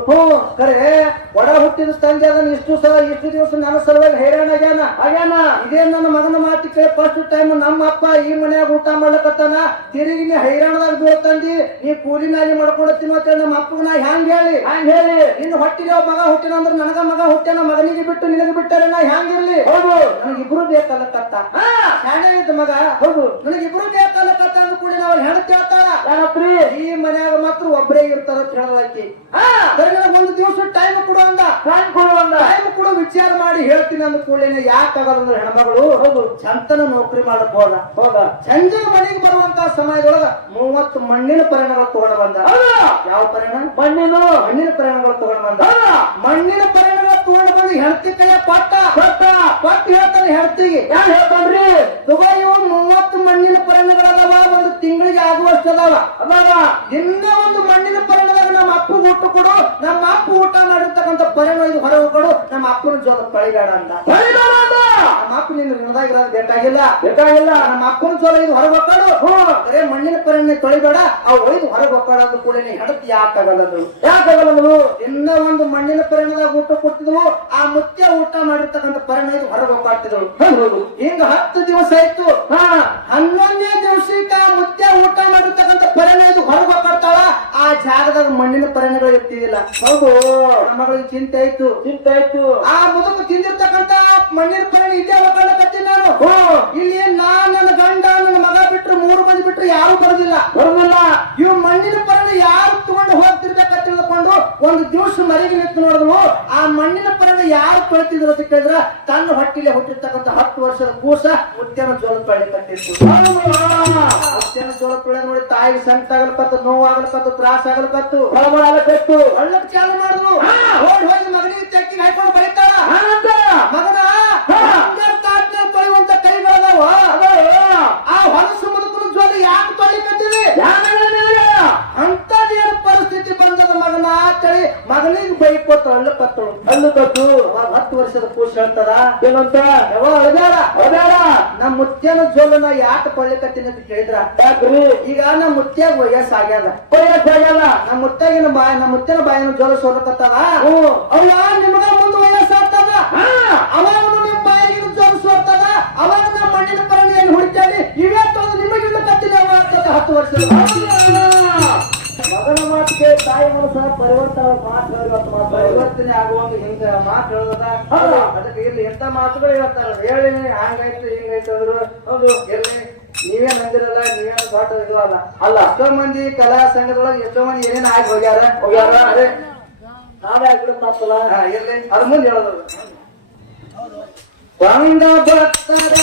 ಹ್ಞೂ ಕರೆ ಒಡ ಹುಟ್ಟಿದ ತಂದೆ ಅದನ್ನ ಇಷ್ಟು ಸಲ ಇಷ್ಟು ದಿವಸ ನನ್ನ ಸಲುವಾಗಿ ಹೈರಾಣ ಆಗ್ಯಾನ? ಆಗ್ಯಾನ? ಇದೇ ನನ್ನ ಮಗನ ಮಾತಿ ಕೇಳಿ ಫಸ್ಟ್ ಟೈಮ್ ನಮ್ಮ ಅಪ್ಪ ಈ ಮನ್ಯಾಗ ಊಟ ಮಾಡ್ಲಕತ್ತಾನ? ತಿರುಗಿ ನೀ ಹೈರಾಣದಾಗ ಬೀಳ್ತಂದಿ ನೀ ಕೂಲಿ ನಾಲಿ ಮಾಡ್ಕೊಂಡು ಮತ್ತೆ ನಮ್ಮ ನಾ ಹ್ಯಾಂಗ ಹೇಳಿ? ಹ್ಯಾಂಗ ಹೇಳಿ? ಇನ್ನು ಒಬ್ಬ ಮಗ ಹುಟ್ಟಿನ ಅಂದ್ರೆ ನನಗ ಮಗ ಹುಟ್ಟೆನ ಮಗನಿಗೆ ಬಿಟ್ಟು ನಿನಗೆ ಬಿಟ್ಟರೆ ನಾ ಹ್ಯಾಂಗಿರ್ಲಿ ಹೌದು. ನನಗಿಬ್ರು ಇಬ್ರು ಶಾಣೆ ಇದ್ದ ಮಗ? ಹೌದು. ಬೇಕಲ್ಲ ಅಂತಾ ಅಂದ ಕೂಡಿ ನಾವು ಹೆಣ್ ಕೇಳ್ತಾರ ಯಾರಪ್ರಿ ಈ ಮನ್ಯಾಗ ಮಾತ್ರ ಒಬ್ಬರೇ ಇರ್ತಾರ ಅಂತ ಹೇಳಲಾಕಿ. ಒಂದು ದಿವಸ ಟೈಮ್ ಕೊಡು ಅಂದ. ಟೈಮ್ ಕೊಡು ಅಂದ. ಟೈಮ್ ಕೊಡು ವಿಚಾರ ಮಾಡಿ ಹೇಳ್ತೀನಿ ಅಂದ ಕೂಡಲೇ ಯಾಕಾಗಲ್ಲ ಅಂದ್ರೆ ಹೆಣ್ಮಗಳು ಹೌದು. ಚಂತನ ನೌಕರಿ ಮಾಡಕ್ ಹೋದ. ಹೋದ. ಸಂಜೆ ಮನೆಗೆ ಬರುವಂತ ಸಮಯದೊಳಗ ಮೂವತ್ತು ಮಣ್ಣಿನ ಪರಿಣಗಳು ತಗೊಂಡು ಬಂದ. ಯಾವ ಪರಿಣಾಮ? ಮಣ್ಣಿನ. ಮಣ್ಣಿನ ಪರಿಣಾಮಗಳು ತಗೊಂಡು ಬಂದ. ಮಣ್ಣಿನ ಪರಿಣಗಳು ತಗೊಂಡು ಬಂದು ಹೆಣ್ತಿ ಕೈಯ ಪಟ್ಟ. ಪಟ್ಟ. ಪಟ್ಟ ಹೇಳ್ತಾನೆ ಹೆಣ್ತಿಗೆ ಯಾರು ಹೇಳ್ತಾನ್ರಿ? ದುಬೈ ಮೂವತ್ತು ಅದಾವ? ಒಂದು ಮಣ್ಣಿನ ಪರಿಣದಾಗ ನಮ್ಮ ಅಪ್ಪ ಊಟ ಕೊಡು ನಮ್ಮ ಅಪ್ಪ ಊಟ ಮಾಡಿರ್ತಕ್ಕಂಥ ಪರಿಣ ಇದು ಹೊರಗೆ ಕೊಡು ನಮ್ಮ ಅಪ್ಪನ ಜೋಲ ಪಳಿಗಾಡ ಅಂತ ನಮ್ಮ ಅಪ್ಪ ನಿನ್ನ ಋಣದಾಗಿರೋದು ಬೇಕಾಗಿಲ್ಲ. ಬೇಕಾಗಿಲ್ಲ. ನಮ್ಮ ಅಪ್ಪನ ಜೋಲ ಇದು ಹೊರಗೆ ಹೋಗ್ತಾಡು ಬರೇ ಮಣ್ಣಿನ ಪರಿಮಳ ತೊಳಿಬೇಡ ಆ ಒಯ್ದು ಹೊರಗೆ ಹೋಗ್ಬೇಡ ಅಂದ ಕೂಡ ನೀ ಹೆಡತಿ ಯಾಕಾಗಲ್ಲದು ಯಾಕಾಗಲ್ಲದು ಇನ್ನ ಒಂದು ಮಣ್ಣಿನ ಪರಿಣದಾಗ ಊಟ ಕೊಡ್ತಿದ್ವು ಆ ಮುತ್ಯ ಊಟ ಮಾಡಿರ್ತಕ್ಕಂಥ ಪರಿಮಳ ಇದು ಹೊರಗೆ ಹೋಗ್ತಿದ್ರು ಹಿಂಗ ಹತ್ತು ದಿವಸ ಆಯ್ತು. ಹನ್ನೊಂದನೇ ದಿವಸಕ್ಕೆ ಮುತ್ಯ ಊಟ ಮಾಡಿರ್ತಕ್ಕಂಥ ಪರಿಮಳ ಇದು ಹೊರಗೆ ಹೋಗ್ತಾಳ ಆ ಜಾಗದಾಗ ಮಣ್ಣಿನ ಪರಿಣಗಳು ಇರ್ತಿದಿಲ್ಲ ಹೌದು ಮಗಳಿಗೆ ಚಿಂತೆ ಆಯ್ತು. ಚಿಂತೆ ಆಯ್ತು. ಆ ಮುದುಕು ತಿಂದಿರ್ತಕ್ಕಂತ ಮಣ್ಣಿನ ಪರಿಣಿ ಇದೇ ಹೋಗ್ಕೊಳ್ಳಕತ್ತಿ ನಾನು ಇಲ್ಲಿ ನಾನ್ ನನ್ನ ಗಂಡ ನನ್ನ ಮಗ ಬಿಟ್ರು ಮೂರು ಮಂದಿ ಬಿಟ್ರು ಯಾರು ಬರೋದಿಲ್ಲ ಬರೋದಿಲ್ಲ ಇವ್ ಮಣ್ಣಿನ ಪರಿಣಿ ಯಾರು ತಗೊಂಡು ಹೋಗ್ತಿರ್ಬೇಕಂತ ತಿಳ್ಕೊಂಡು ಒಂದು ದಿವಸ ಮರಿಗೆ ನಿಂತು ನೋಡಿದ್ರು ಆ ಮಣ್ಣಿನ ಪರದ ಯಾರು ತೊಳಿತಿದ್ರು ಅಂತ ಕೇಳಿದ್ರ ತನ್ನ ಹೊಟ್ಟಿಲೆ ಹುಟ್ಟಿರ್ತಕ್ಕಂಥ ಹತ್ತು ವರ್ಷದ ಕೂಸ ಉದ್ಯಮ ಜೋಳ ತೊಳಿ ಕಟ್ಟಿತ್ತು ಉದ್ಯಮ ಜೋಲ ತೊಳೆದ ನೋಡಿ ತಾಯಿಗೆ ಸಂತ ಆಗಲ್ಪತ್ತು ನೋವು ಆಗಲ್ಪತ್ತು ತ್ರಾಸ ಆಗಲ್ಪತ್ತು. ಆಗಲ್ಕತ್ತು ಹಳ್ಳಕ್ ಚಾಲು ಮಾಡಿದ್ರು. ಹೋಗಿ ಹೋಗಿ ಮಗನಿಗೆ ಚಕ್ಕಿ ಹಾಕೊಂಡು ಬರೀತಾರ ಮಗನ ಅಂತೇಳಿ ಮಗನಿಗೆ ಬೈಕೋತ ಅಲ್ಲ ಕತ್ತಳು ಅಲ್ಲ ಕತ್ತು ಅವಾಗ ಹತ್ತು ವರ್ಷದ ಕೂಸ ಹೇಳ್ತದ? ಏನಂತ? ಯಾವ ಅಳಬೇಡ ಅಳಬೇಡ ನಮ್ಮ ಮುತ್ಯನ ಜೋಲನ ಯಾಕೆ ತೊಳಿಕತ್ತೀನಿ ಅಂತ ಕೇಳಿದ್ರ? ಯಾಕ್ರಿ? ಈಗ ನಮ್ಮ ಮುತ್ಯಾಗ ವಯಸ್ಸು ಆಗ್ಯಾದ. ವಯಸ್ಸು ಆಗ್ಯಲ್ಲ ನಮ್ಮ ಮುತ್ಯಾಗಿನ ಬಾಯ ನಮ್ಮ ಮುತ್ಯನ ಬಾಯಿನ ಜೋಲ ಸೋಲಕತ್ತದ? ಅವ್ಯ ನಿಮಗ ಮುಂದೆ ವಯಸ್ಸು ಆಗ್ತದ? ಅವಾಗ ನಿಮ್ ಬಾಯಿನ ಜೋಲ ಸೋರ್ತದ ಅವಾಗ ನಮ್ಮ ಮಣ್ಣಿನ ಪರಣಿಯನ್ನು ಹುಡುಕ್ಯಾಡಿ ಇವತ್ತು ತೊಂದು ನಿಮಗಿಲ್ಲ ಕತ್ತಿನ ಆಗ್ತದ ಹತ್ತು ವರ್ಷದ? ಮಗನ ಮಾತಿಗೆ ತಾಯಿ ಮನಸ್ಸ ಪರಿವರ್ತನೆ ಮಾತು ಹೇಳಿವತ್ತು ಮಾತು ಪರಿವರ್ತನೆ ಆಗುವಂಗ ಹಿಂಗ ಮಾತು ಹೇಳದ? ಅದಕ್ಕೆ ಇಲ್ಲಿ ಎಂತ ಮಾತುಗಳು ಹೇಳ್ತಾರ? ಹೇಳಿ ಹಂಗಾಯ್ತು ಹಿಂಗಾಯ್ತು ಅಂದ್ರು. ಹೌದು ಎಲ್ಲಿ? ನೀವೇ ನಂದಿರಲ್ಲ ನೀವೇನು ದೊಡ್ಡ ಇದು ಅಲ್ಲ ಅಲ್ಲ. ಎಷ್ಟೋ ಮಂದಿ ಕಲಾ ಸಂಘದೊಳಗೆ ಎಷ್ಟೋ ಮಂದಿ ಏನೇನ್ ಆಗಿ ಹೋಗ್ಯಾರ? ಹೋಗ್ಯಾರ. ಅದೇ. ನಾವೇ ಆಗ್ಬಿಡುತ್ತೆ ಮಾತಲ್ಲ ಎಲ್ಲಿ? ಅದ್ರ ಮುಂದೆ ಹೇಳೋದು. ಬಂದ ಬಂದ ಭಕ್ತರ